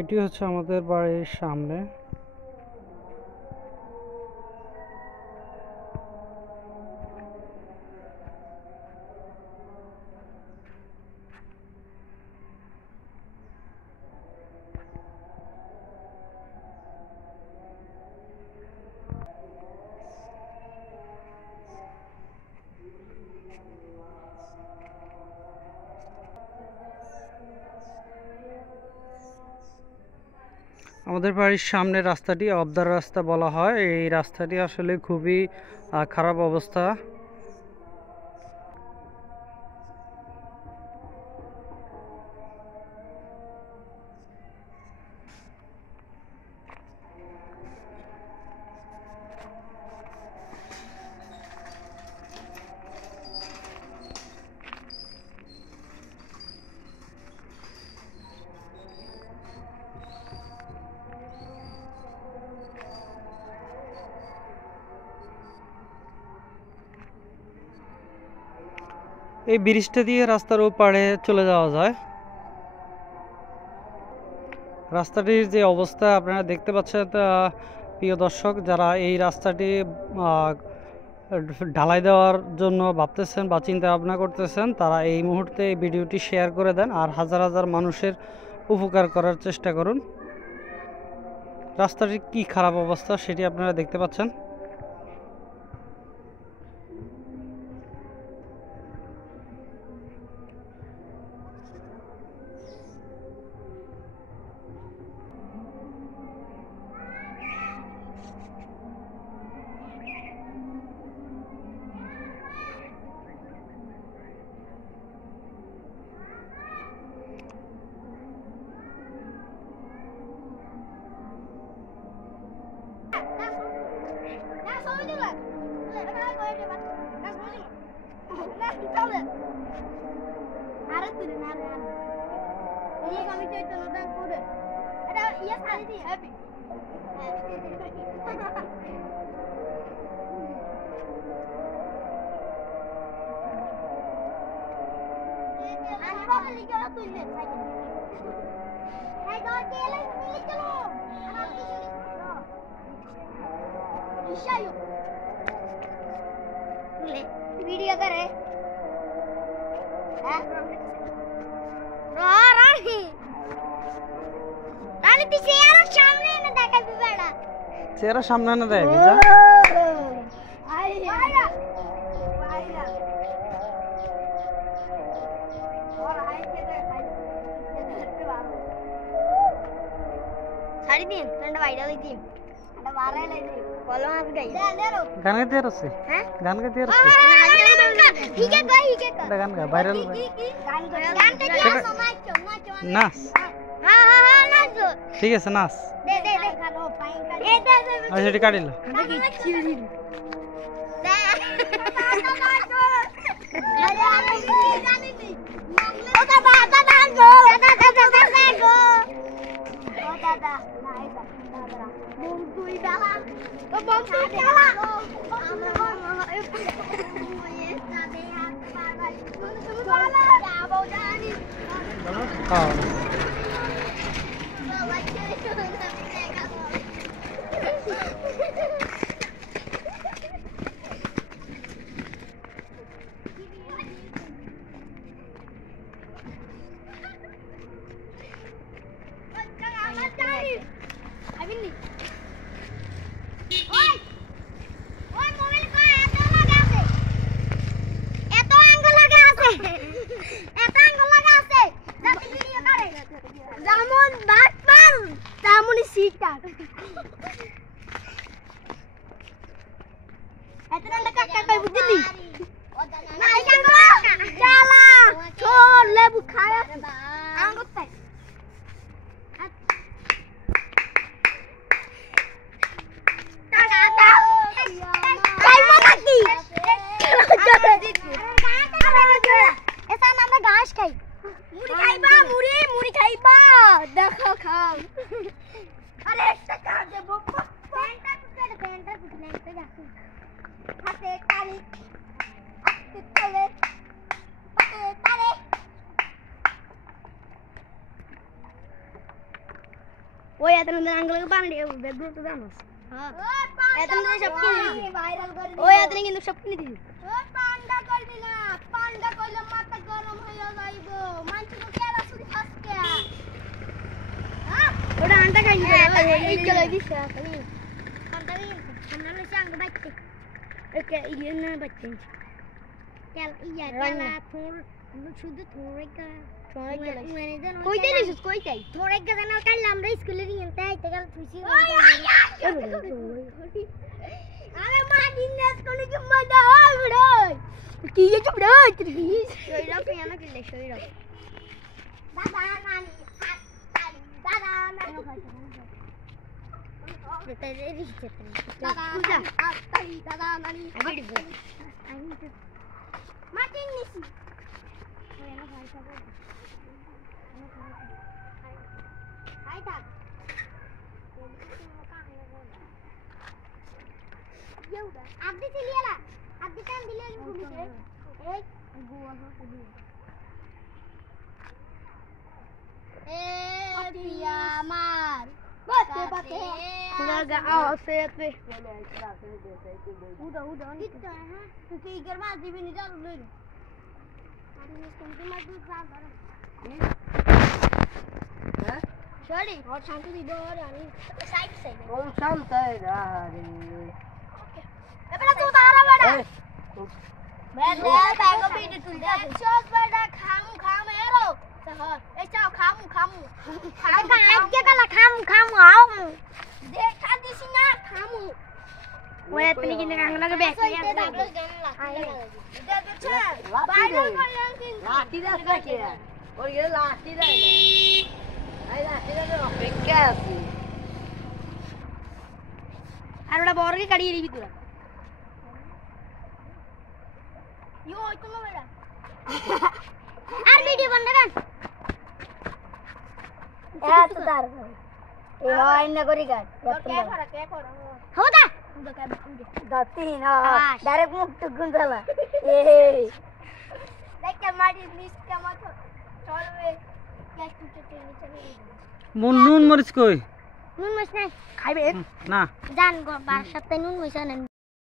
এটি হচ্ছে আমাদের বাড়ির সামনে। আমাদের বাড়ির সামনে রাস্তাটি অবদার রাস্তা বলা হয়। এই রাস্তাটি আসলে খুবই খারাপ অবস্থা। এই ব্রিজটা দিয়ে রাস্তার ওপারে চলে যাওয়া যায়। রাস্তাটির যে অবস্থা আপনারা দেখতে পাচ্ছেন, প্রিয় দর্শক, যারা এই রাস্তাটি ঢালাই দেওয়ার জন্য ভাবতেছেন বা চিন্তা ভাবনা করতেছেন, তারা এই মুহূর্তে এই ভিডিওটি শেয়ার করে দেন আর হাজার হাজার মানুষের উপকার করার চেষ্টা করুন। রাস্তাটির কি খারাপ অবস্থা সেটি আপনারা দেখতে পাচ্ছেন। वीडियो करे চেহারা সামনে না দেয় বিজা। साड़ी दिन ठंडा वाइडल दी ठंडा बारे ले दी बोलो आप गई গান গাইতে পারছিস? हैं গান গাইতে পারছিস? ठीक है গান গা ভাইরাল गान तो क्या समय নাচ। हां नाच ঠিক আছে নাচ। दे ए दे আর সেটি কাটিল। देखो खाओ अरे একটা কাজ দেব প্যান্টটা পুতলে যাচ্ছে হাতে তালি হাতে চলে হাতে তালে ওই এত আঙ্গুলকে পানি বেদগুলো তো জানো এত সব কিনে দিবি ওই এত কিন্তু সব কিনে দিবি পান্ডা করবি না পান্ডা করলে মাথা গরম হয়ে যাইব মানুষ তো কেলা শুধু ফাসকে হ্যাঁ ওটা আন্ডা খাই এই চলে দিছ খালি আন্ডা কি আমরা না চাঙ্গ বাচ্চা ওকে ইয়ে না বাচ্চা কেল ইয়া কেলা থোর শুধু থোরেকা কইতে দিছিস কইতাই থোরেকা জানা কাল আমরা স্কুলে নিয়ে তাইতে গেল তুই আরে মাদিন না স্কুলে কি মজা হবে কি যে চুপড়া তুই শৈরা পিয়ানো কিলে শৈরা দাদা নানি দাদা নানি এটা রে রিচে দাদা দাদা নানি মাটিন নিছি হাই থাক येऊदा आधी दिलीला आधी टाइम दिलेली भूमीचे एक गोवा होती ए पिया मार बाते बाते लगा आवसे पे उदा उदा कितना है तू की गरमा जीवी नहीं चालू ले अरे इसको मत दूर जा है चली और शांति दी दो रानी साइड से कौन शांत है रे बेटा तू तारा बेटा मैं ले बैग पे दे तू दे शॉट बेटा खाम एरो ए चाओ खाम खाम का आज के कला खाम आओ देख शांति सिंह खाम वो इतनी की अंगला के बैठ गया लाठी रख के और ये लाठी रख आई लाठी रख के क्या है अरे बोर के कड़ी रही तू यो इतना बड़ा यार वीडियो बंद कर यार तो तार ए हां इन करी का क्या करा होदा दाती ना डायरेक्ट मुख टुकुन झाला ए देख के मारी मिस के मत चल वे क्या टूटे चले নুন মরিচ কই নুন মরিচ নাই খাইবে না জান গো বাসাতে নুন মরিচ নাই